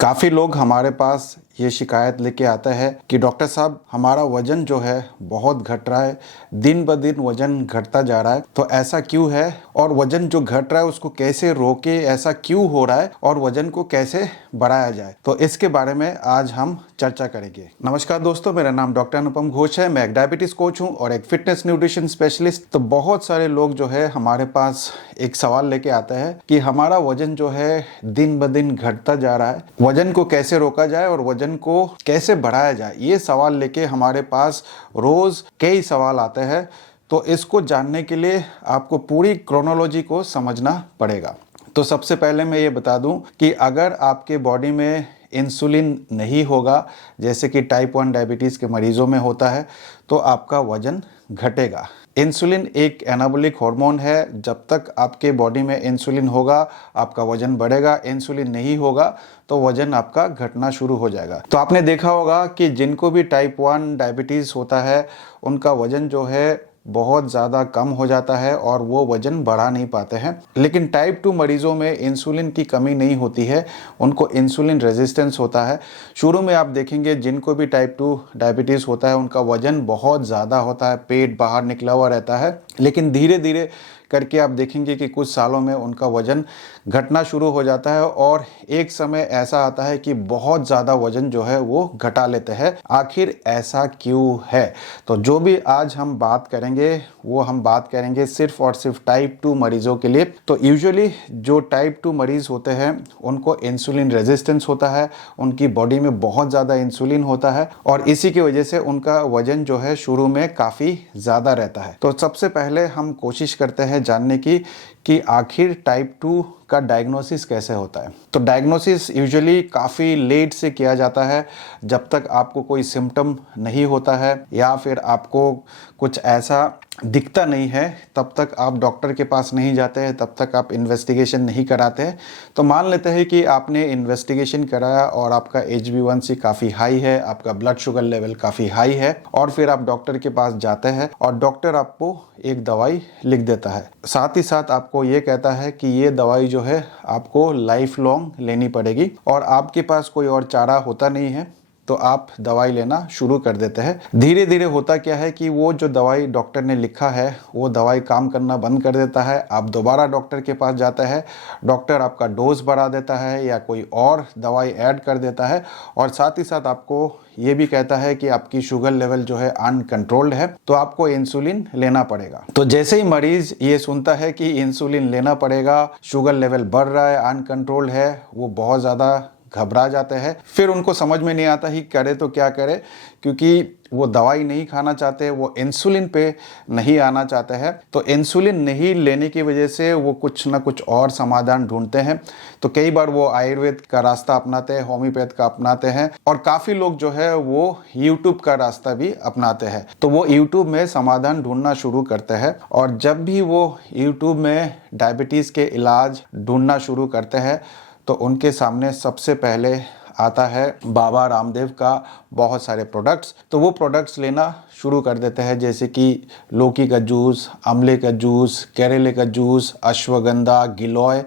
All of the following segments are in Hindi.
काफ़ी लोग हमारे पास ये शिकायत लेके आते हैं कि डॉक्टर साहब हमारा वज़न जो है बहुत घट रहा है, दिन ब दिन वज़न घटता जा रहा है। तो ऐसा क्यों है और वज़न जो घट रहा है उसको कैसे रोके, ऐसा क्यों हो रहा है और वज़न को कैसे बढ़ाया जाए, तो इसके बारे में आज हम चर्चा करेंगे। नमस्कार दोस्तों, मेरा नाम डॉक्टर अनुपम घोष है। मैं एक डायबिटीज़ कोच हूँ और एक फिटनेस न्यूट्रिशन स्पेशलिस्ट। तो बहुत सारे लोग जो है हमारे पास एक सवाल लेके आते हैं कि हमारा वज़न जो है दिन ब दिन घटता जा रहा है, वज़न को कैसे रोका जाए और वज़न को कैसे बढ़ाया जाए। ये सवाल लेके हमारे पास रोज़ कई सवाल आते हैं। तो इसको जानने के लिए आपको पूरी क्रोनोलॉजी को समझना पड़ेगा। तो सबसे पहले मैं ये बता दूं कि अगर आपके बॉडी में इंसुलिन नहीं होगा, जैसे कि टाइप 1 डायबिटीज़ के मरीज़ों में होता है, तो आपका वज़न घटेगा। इंसुलिन एक एनाबॉलिक हार्मोन है। जब तक आपके बॉडी में इंसुलिन होगा आपका वज़न बढ़ेगा, इंसुलिन नहीं होगा तो वज़न आपका घटना शुरू हो जाएगा। तो आपने देखा होगा कि जिनको भी टाइप 1 डायबिटीज़ होता है उनका वज़न जो है बहुत ज़्यादा कम हो जाता है और वो वज़न बढ़ा नहीं पाते हैं। लेकिन टाइप 2 मरीज़ों में इंसुलिन की कमी नहीं होती है, उनको इंसुलिन रेजिस्टेंस होता है। शुरू में आप देखेंगे जिनको भी टाइप 2 डायबिटीज़ होता है उनका वज़न बहुत ज़्यादा होता है, पेट बाहर निकला हुआ रहता है। लेकिन धीरे धीरे करके आप देखेंगे कि कुछ सालों में उनका वज़न घटना शुरू हो जाता है और एक समय ऐसा आता है कि बहुत ज़्यादा वज़न जो है वो घटा लेते हैं। आखिर ऐसा क्यों है? तो जो भी आज हम बात करेंगे वो हम बात करेंगे सिर्फ और सिर्फ टाइप 2 मरीज़ों के लिए। तो यूजुअली जो टाइप 2 मरीज़ होते हैं उनको इंसुलिन रेजिस्टेंस होता है, उनकी बॉडी में बहुत ज़्यादा इंसुलिन होता है और इसी की वजह से उनका वज़न जो है शुरू में काफ़ी ज़्यादा रहता है। तो सबसे पहले हम कोशिश करते हैं जानने की कि आखिर टाइप 2 का डायग्नोसिस कैसे होता है। तो डायग्नोसिस यूजुअली काफ़ी लेट से किया जाता है, जब तक आपको कोई सिम्टम नहीं होता है या फिर आपको कुछ ऐसा दिखता नहीं है तब तक आप डॉक्टर के पास नहीं जाते हैं, तब तक आप इन्वेस्टिगेशन नहीं कराते हैं। तो मान लेते हैं कि आपने इन्वेस्टिगेशन कराया और आपका HbA1c काफ़ी हाई है, आपका ब्लड शुगर लेवल काफ़ी हाई है और फिर आप डॉक्टर के पास जाते हैं और डॉक्टर आपको एक दवाई लिख देता है। साथ ही साथ आपको ये कहता है कि ये दवाई जो है आपको लाइफ लॉन्ग लेनी पड़ेगी और आपके पास कोई और चारा होता नहीं है तो आप दवाई लेना शुरू कर देते हैं। धीरे धीरे होता क्या है कि वो जो दवाई डॉक्टर ने लिखा है वो दवाई काम करना बंद कर देता है। आप दोबारा डॉक्टर के पास जाते हैं, डॉक्टर आपका डोज बढ़ा देता है या कोई और दवाई ऐड कर देता है और साथ ही साथ आपको ये भी कहता है कि आपकी शुगर लेवल जो है अनकंट्रोल्ड है तो आपको इंसुलिन लेना पड़ेगा। तो जैसे ही मरीज ये सुनता है कि इंसुलिन लेना पड़ेगा, शुगर लेवल बढ़ रहा है, अनकंट्रोल्ड है, वो बहुत ज़्यादा घबरा जाते हैं। फिर उनको समझ में नहीं आता ही करे तो क्या करे, क्योंकि वो दवाई नहीं खाना चाहते, वो इंसुलिन पे नहीं आना चाहते हैं। तो इंसुलिन नहीं लेने की वजह से वो कुछ ना कुछ और समाधान ढूंढते हैं। तो कई बार वो आयुर्वेद का रास्ता अपनाते हैं, होम्योपैथ का अपनाते हैं और काफ़ी लोग जो है वो यूट्यूब का रास्ता भी अपनाते हैं। तो वो यूट्यूब में समाधान ढूंढना शुरू करते हैं और जब भी वो यूट्यूब में डायबिटीज़ के इलाज ढूंढना शुरू करते हैं तो उनके सामने सबसे पहले आता है बाबा रामदेव का बहुत सारे प्रोडक्ट्स। तो वो प्रोडक्ट्स लेना शुरू कर देते हैं, जैसे कि लौकी का जूस, आंवले का जूस, करेले का जूस, अश्वगंधा, गिलोय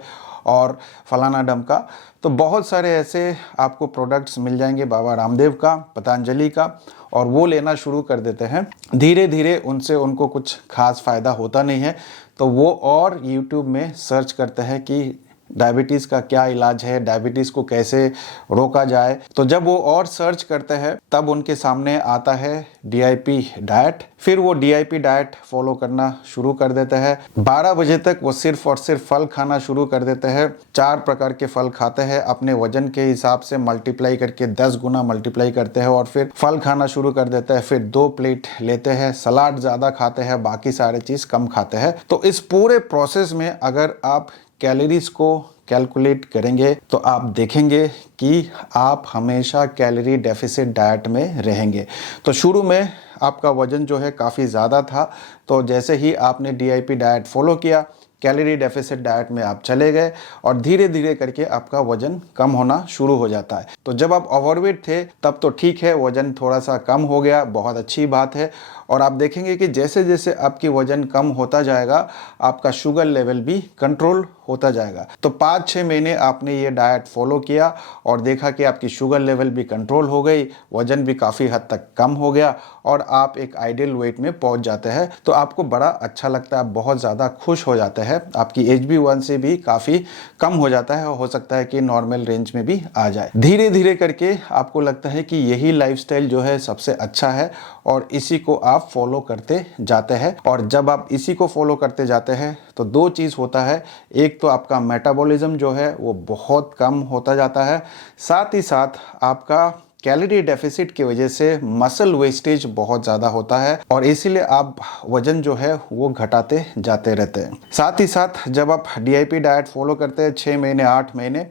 और फलाना डम का। तो बहुत सारे ऐसे आपको प्रोडक्ट्स मिल जाएंगे बाबा रामदेव का, पतंजलि का, और वो लेना शुरू कर देते हैं। धीरे धीरे उनसे उनको कुछ खास फ़ायदा होता नहीं है तो वो और यूट्यूब में सर्च करते हैं कि डायबिटीज़ का क्या इलाज है, डायबिटीज़ को कैसे रोका जाए। तो जब वो और सर्च करते हैं तब उनके सामने आता है DIP डाइट। फिर वो DIP डाइट फॉलो करना शुरू कर देते हैं। 12 बजे तक वो सिर्फ और सिर्फ फल खाना शुरू कर देते हैं। 4 प्रकार के फल खाते हैं, अपने वजन के हिसाब से मल्टीप्लाई करके 10 गुना मल्टीप्लाई करते हैं और फिर फल खाना शुरू कर देते हैं। फिर 2 प्लेट लेते हैं, सलाद ज़्यादा खाते हैं, बाकी सारे चीज़ कम खाते हैं। तो इस पूरे प्रोसेस में अगर आप कैलोरीज को कैलकुलेट करेंगे तो आप देखेंगे कि आप हमेशा कैलोरी डेफिसिट डाइट में रहेंगे। तो शुरू में आपका वज़न जो है काफ़ी ज़्यादा था, तो जैसे ही आपने DIP डाइट फॉलो किया, कैलोरी डेफिसिट डाइट में आप चले गए और धीरे धीरे करके आपका वजन कम होना शुरू हो जाता है। तो जब आप ओवरवेट थे तब तो ठीक है, वजन थोड़ा सा कम हो गया, बहुत अच्छी बात है। और आप देखेंगे कि जैसे जैसे आपकी वजन कम होता जाएगा आपका शुगर लेवल भी कंट्रोल होता जाएगा। तो 5-6 महीने आपने ये डाइट फॉलो किया और देखा कि आपकी शुगर लेवल भी कंट्रोल हो गई, वजन भी काफ़ी हद तक कम हो गया और आप एक आइडियल वेट में पहुंच जाते हैं। तो आपको बड़ा अच्छा लगता है, आप बहुत ज़्यादा खुश हो जाते हैं, आपकी HbA1c भी काफ़ी कम हो जाता है और हो सकता है कि नॉर्मल रेंज में भी आ जाए। धीरे धीरे करके आपको लगता है कि यही लाइफस्टाइल जो है सबसे अच्छा है और इसी को आप फॉलो करते जाते हैं। और जब आप इसी को फॉलो करते जाते हैं तो दो चीज़ होता है, एक तो आपका मेटाबॉलिज्म जो है वो बहुत कम होता जाता है, साथ ही साथ आपका कैलोरी डेफिसिट की वजह से मसल वेस्टेज बहुत ज़्यादा होता है और इसीलिए आप वजन जो है वो घटाते जाते रहते हैं। साथ ही साथ जब आप DIP डाइट फॉलो करते हैं 6 महीने 8 महीने,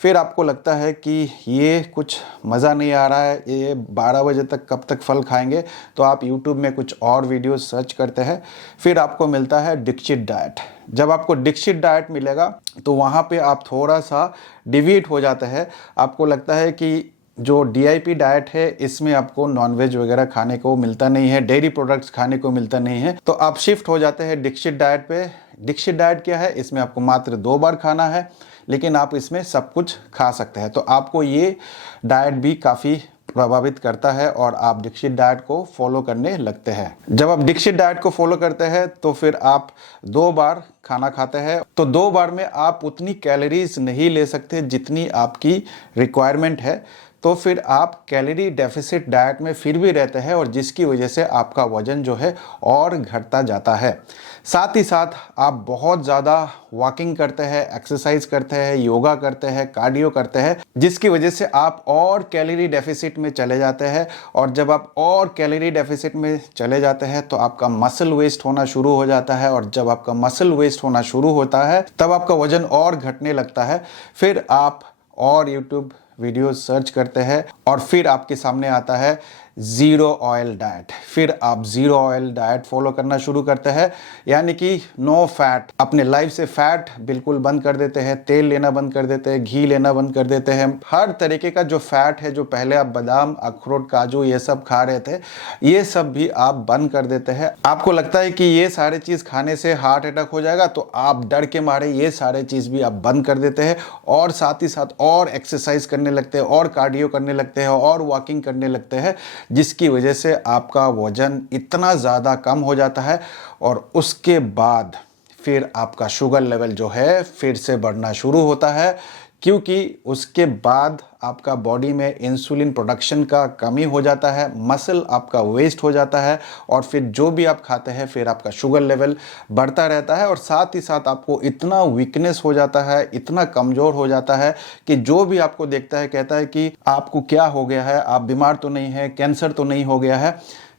फिर आपको लगता है कि ये कुछ मज़ा नहीं आ रहा है, ये 12 बजे तक कब तक फल खाएंगे, तो आप YouTube में कुछ और वीडियो सर्च करते हैं। फिर आपको मिलता है दीक्षित डाइट। जब आपको दीक्षित डाइट मिलेगा तो वहाँ पे आप थोड़ा सा डिविएट हो जाते हैं। आपको लगता है कि जो DIP डाइट है इसमें आपको नॉनवेज वगैरह खाने को मिलता नहीं है, डेयरी प्रोडक्ट्स खाने को मिलता नहीं है, तो आप शिफ्ट हो जाते हैं दीक्षित डाइट पे। दीक्षित डाइट क्या है, इसमें आपको मात्र 2 बार खाना है लेकिन आप इसमें सब कुछ खा सकते हैं। तो आपको ये डाइट भी काफ़ी प्रभावित करता है और आप दीक्षित डाइट को फॉलो करने लगते हैं। जब आप दीक्षित डाइट को फॉलो करते हैं तो फिर आप 2 बार खाना खाते हैं, तो 2 बार में आप उतनी कैलोरीज नहीं ले सकते जितनी आपकी रिक्वायरमेंट है, तो फिर आप कैलोरी डेफिसिट डाइट में फिर भी रहते हैं और जिसकी वजह से आपका वजन जो है और घटता जाता है। साथ ही साथ आप बहुत ज़्यादा वॉकिंग करते हैं, एक्सरसाइज करते हैं, योगा करते हैं, कार्डियो करते हैं, जिसकी वजह से आप और कैलोरी डेफिसिट में चले जाते हैं। और जब आप और कैलोरी डेफिसिट में चले जाते हैं तो आपका मसल वेस्ट होना शुरू हो जाता है और जब आपका मसल वेस्ट होना शुरू होता है तब आपका वजन और घटने लगता है। फिर आप और YouTube वीडियोस सर्च करते हैं और फिर आपके सामने आता है ज़ीरो ऑयल डाइट। फिर आप ज़ीरो ऑयल डाइट फॉलो करना शुरू करते हैं, यानी कि नो फैट, अपने लाइफ से फैट बिल्कुल बंद कर देते हैं, तेल लेना बंद कर देते हैं, घी लेना बंद कर देते हैं। हर तरीके का जो फैट है, जो पहले आप बादाम, अखरोट, काजू ये सब खा रहे थे, ये सब भी आप बंद कर देते हैं। आपको लगता है कि ये सारे चीज़ खाने से हार्ट अटैक हो जाएगा, तो आप डर के मारे ये सारे चीज़ भी आप बंद कर देते हैं और साथ ही साथ और एक्सरसाइज करने लगते हैं और कार्डियो करने लगते हैं और वॉकिंग करने लगते हैं, जिसकी वजह से आपका वजन इतना ज़्यादा कम हो जाता है और उसके बाद फिर आपका शुगर लेवल जो है फिर से बढ़ना शुरू होता है, क्योंकि उसके बाद आपका बॉडी में इंसुलिन प्रोडक्शन का कमी हो जाता है, मसल आपका वेस्ट हो जाता है और फिर जो भी आप खाते हैं फिर आपका शुगर लेवल बढ़ता रहता है और साथ ही साथ आपको इतना वीकनेस हो जाता है, इतना कमज़ोर हो जाता है कि जो भी आपको देखता है कहता है कि आपको क्या हो गया है, आप बीमार तो नहीं है, कैंसर तो नहीं हो गया है।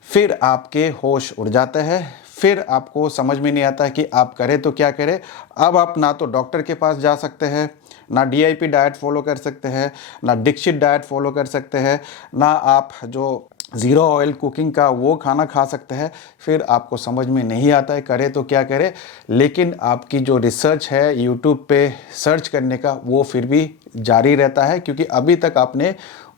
फिर आपके होश उड़ जाते हैं, फिर आपको समझ में नहीं आता कि आप करें तो क्या करें। अब आप ना तो डॉक्टर के पास जा सकते हैं, ना DIP डाइट फॉलो कर सकते हैं, ना दीक्षित डाइट फॉलो कर सकते हैं, ना आप जो ज़ीरो ऑयल कुकिंग का वो खाना खा सकते हैं। फिर आपको समझ में नहीं आता है करे तो क्या करें, लेकिन आपकी जो रिसर्च है YouTube पे सर्च करने का वो फिर भी जारी रहता है, क्योंकि अभी तक आपने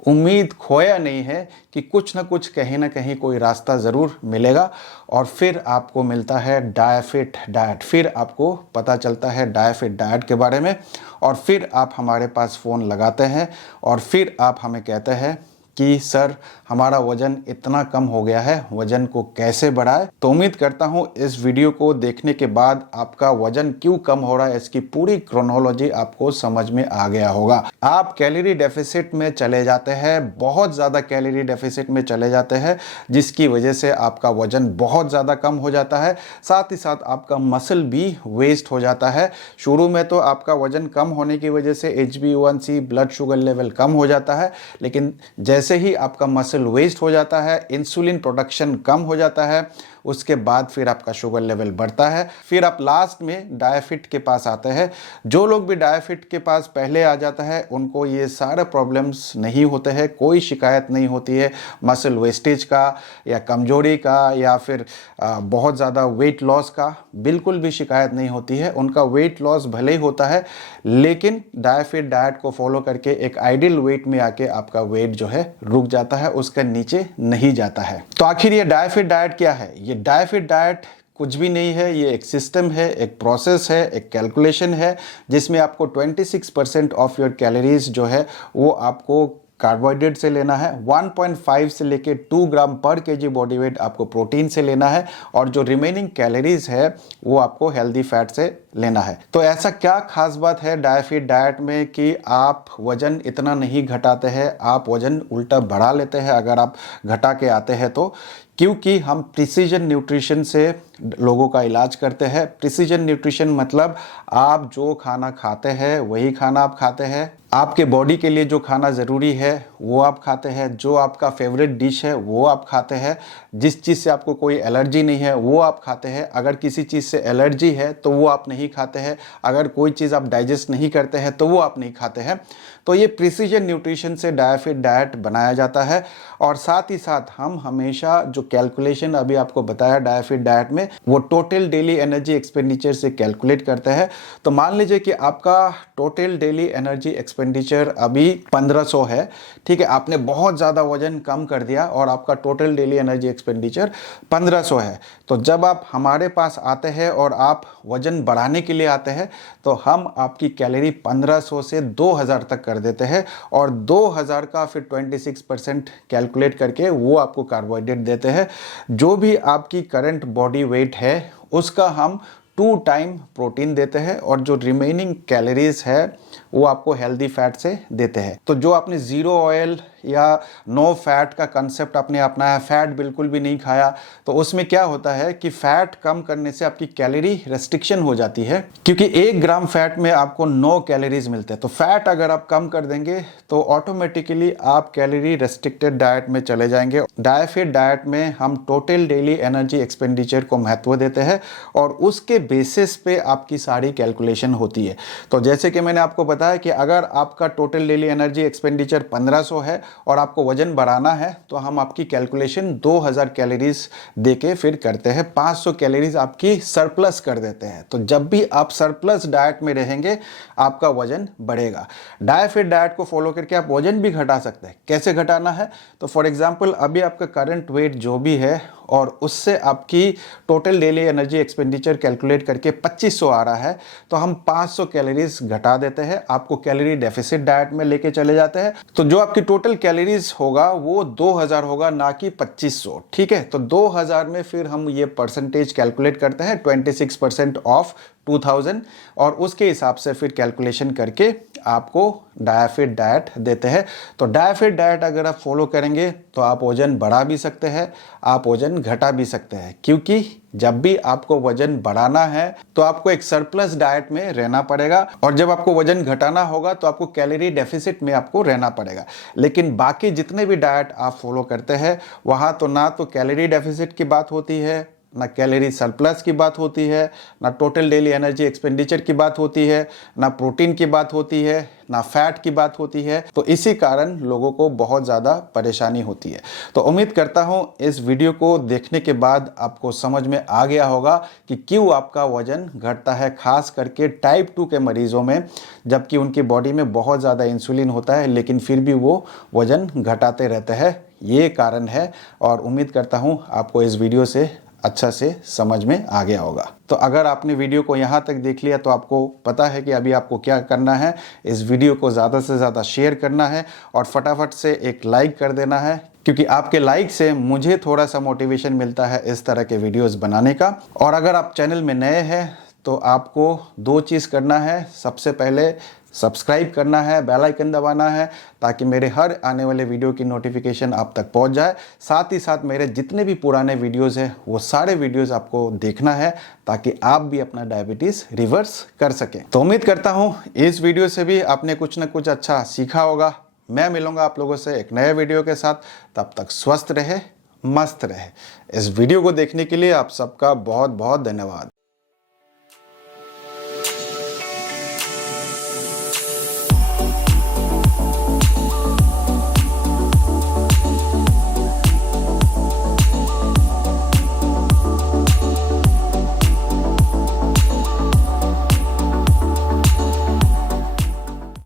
उम्मीद खोया नहीं है कि कुछ ना कुछ कहीं ना कहीं कोई रास्ता ज़रूर मिलेगा। और फिर आपको मिलता है डायफिट डाइट, फिर आपको पता चलता है डायफिट डाइट के बारे में और फिर आप हमारे पास फ़ोन लगाते हैं और फिर आप हमें कहते हैं कि सर हमारा वज़न इतना कम हो गया है, वज़न को कैसे बढ़ाए। तो उम्मीद करता हूँ इस वीडियो को देखने के बाद आपका वज़न क्यों कम हो रहा है इसकी पूरी क्रोनोलॉजी आपको समझ में आ गया होगा। आप कैलोरी डेफिसिट में चले जाते हैं, बहुत ज़्यादा कैलोरी डेफिसिट में चले जाते हैं, जिसकी वजह से आपका वज़न बहुत ज़्यादा कम हो जाता है, साथ ही साथ आपका मसल भी वेस्ट हो जाता है। शुरू में तो आपका वज़न कम होने की वजह से HbA1c ब्लड शुगर लेवल कम हो जाता है, लेकिन जैसे जैसे ही आपका मसल वेस्ट हो जाता है, इंसुलिन प्रोडक्शन कम हो जाता है, उसके बाद फिर आपका शुगर लेवल बढ़ता है, फिर आप लास्ट में डायफिट के पास आते हैं। जो लोग भी डायफिट के पास पहले आ जाता है उनको ये सारे प्रॉब्लम्स नहीं होते हैं, कोई शिकायत नहीं होती है मसल वेस्टेज का या कमजोरी का या फिर बहुत ज़्यादा वेट लॉस का, बिल्कुल भी शिकायत नहीं होती है। उनका वेट लॉस भले ही होता है लेकिन डायफिट डाइट को फॉलो करके एक आइडियल वेट में आके आपका वेट जो है रुक जाता है, उसका नीचे नहीं जाता है। तो आखिर ये डायफिट डाइट क्या है? ये डायफिट डाइट कुछ भी नहीं है, ये एक सिस्टम है, एक प्रोसेस है, एक कैलकुलेशन है जिसमें आपको 26% ऑफ योर कैलोरीज जो है वो आपको कार्बोहाइड्रेट से लेना है, 1.5 से लेके 2 ग्राम पर केजी बॉडी वेट आपको प्रोटीन से लेना है और जो रिमेनिंग कैलोरीज है वो आपको हेल्दी फैट से लेना है। तो ऐसा क्या खास बात है डायफिट डाइट में कि आप वजन इतना नहीं घटाते हैं, आप वजन उल्टा बढ़ा लेते हैं अगर आप घटा के आते हैं तो? क्योंकि हम प्रिसीजन न्यूट्रिशन से लोगों का इलाज करते हैं। प्रिसीजन न्यूट्रिशन मतलब आप जो खाना खाते हैं वही खाना आप खाते हैं, आपके बॉडी के लिए जो खाना ज़रूरी है वो आप खाते हैं, जो आपका फेवरेट डिश है वो आप खाते हैं, जिस चीज़ से आपको कोई एलर्जी नहीं है वो आप खाते हैं, अगर किसी चीज़ से एलर्जी है तो वो आप नहीं खाते हैं, अगर कोई चीज़ आप डाइजेस्ट नहीं करते हैं तो वो आप नहीं खाते हैं। तो ये प्रिसीजन न्यूट्रिशन से डायफिट डाइट बनाया जाता है। और साथ ही साथ हम हमेशा जो कैलकुलेशन अभी आपको बताया डायफिट डाइट में वो टोटल डेली एनर्जी एक्सपेंडिचर से कैलकुलेट करते हैं। तो मान लीजिए कि आपका टोटल डेली एनर्जी एक्सपेंडिचर अभी 1500 है, ठीक है, आपने बहुत ज़्यादा वजन कम कर दिया और आपका टोटल डेली एनर्जी एक्सपेंडिचर 1500 है। तो जब आप हमारे पास आते हैं और आप वजन बढ़ाने के लिए आते हैं तो हम आपकी कैलोरी 1500 से 2000 तक कर देते हैं और 2000 का फिर 26% कैलकुलेट करके वो आपको कार्बोहाइड्रेट देते हैं। जो भी आपकी करंट बॉडी वेट है उसका हम 2 टाइम प्रोटीन देते हैं और जो रिमेनिंग कैलोरीज है वो आपको हेल्दी फैट से देते हैं। तो जो आपने ज़ीरो ऑयल या नो फैट का कंसेप्ट आपने अपनाया, फैट बिल्कुल भी नहीं खाया, तो उसमें क्या होता है कि फैट कम करने से आपकी कैलोरी रेस्ट्रिक्शन हो जाती है, क्योंकि 1 ग्राम फैट में आपको 9 कैलोरीज मिलते हैं। तो फैट अगर आप कम कर देंगे तो ऑटोमेटिकली आप कैलोरी रेस्ट्रिक्टेड डाइट में चले जाएंगे। डायफिट डाइट में हम टोटल डेली एनर्जी एक्सपेंडिचर को महत्व देते हैं और उसके बेसिस पे आपकी सारी कैलकुलेशन होती है। तो जैसे कि मैंने आपको बताया कि अगर आपका टोटल डेली एनर्जी एक्सपेंडिचर 1500 है और आपको वजन बढ़ाना है तो हम आपकी कैलकुलेशन 2000 कैलोरीज देके फिर करते हैं, 500 कैलोरीज आपकी सरप्लस कर देते हैं। तो जब भी आप सरप्लस डाइट में रहेंगे आपका वजन बढ़ेगा। डायफिट डाइट को फॉलो करके आप वजन भी घटा सकते हैं। कैसे घटाना है? तो फॉर एग्जांपल अभी आपका करंट वेट जो भी है और उससे आपकी total daily energy expenditure calculate करके 2500 आ रहा है, तो हम 500 कैलोरीज घटा देते हैं, आपको कैलोरी डेफिसिट डाइट में लेके चले जाते हैं। तो जो आपकी टोटल कैलोरीज होगा वो 2000 होगा, ना कि 2500, ठीक है। तो 2000 में फिर हम ये परसेंटेज कैलकुलेट करते हैं 26% ऑफ 2000 और उसके हिसाब से फिर कैलकुलेशन करके आपको डायफिट डाइट देते हैं। तो डायफिट डाइट अगर आप फॉलो करेंगे तो आप वजन बढ़ा भी सकते हैं, आप वजन घटा भी सकते हैं, क्योंकि जब भी आपको वजन बढ़ाना है तो आपको एक सरप्लस डाइट में रहना पड़ेगा और जब आपको वजन घटाना होगा तो आपको कैलोरी डेफिसिट में आपको रहना पड़ेगा। लेकिन बाकी जितने भी डाइट आप फॉलो करते हैं वहाँ तो ना तो कैलोरी डेफिसिट की बात होती है, ना कैलोरी सरप्लस की बात होती है, ना टोटल डेली एनर्जी एक्सपेंडिचर की बात होती है, ना प्रोटीन की बात होती है, ना फैट की बात होती है। तो इसी कारण लोगों को बहुत ज़्यादा परेशानी होती है। तो उम्मीद करता हूँ इस वीडियो को देखने के बाद आपको समझ में आ गया होगा कि क्यों आपका वजन घटता है, खास करके टाइप 2 के मरीजों में, जबकि उनकी बॉडी में बहुत ज़्यादा इंसुलिन होता है लेकिन फिर भी वो वजन घटाते रहते हैं। ये कारण है और उम्मीद करता हूँ आपको इस वीडियो से अच्छा से समझ में आ गया होगा। तो अगर आपने वीडियो को यहाँ तक देख लिया तो आपको पता है कि अभी आपको क्या करना है। इस वीडियो को ज़्यादा से ज़्यादा शेयर करना है और फटाफट से एक लाइक कर देना है, क्योंकि आपके लाइक से मुझे थोड़ा सा मोटिवेशन मिलता है इस तरह के वीडियोस बनाने का। और अगर आप चैनल में नए हैं तो आपको 2 चीज़ करना है। सबसे पहले सब्सक्राइब करना है, बेल आइकन दबाना है, ताकि मेरे हर आने वाले वीडियो की नोटिफिकेशन आप तक पहुंच जाए। साथ ही साथ मेरे जितने भी पुराने वीडियोस हैं वो सारे वीडियोस आपको देखना है, ताकि आप भी अपना डायबिटीज़ रिवर्स कर सकें। तो उम्मीद करता हूं इस वीडियो से भी आपने कुछ ना कुछ अच्छा सीखा होगा। मैं मिलूंगा आप लोगों से एक नए वीडियो के साथ। तब तक स्वस्थ रहे, मस्त रहे। इस वीडियो को देखने के लिए आप सबका बहुत बहुत धन्यवाद।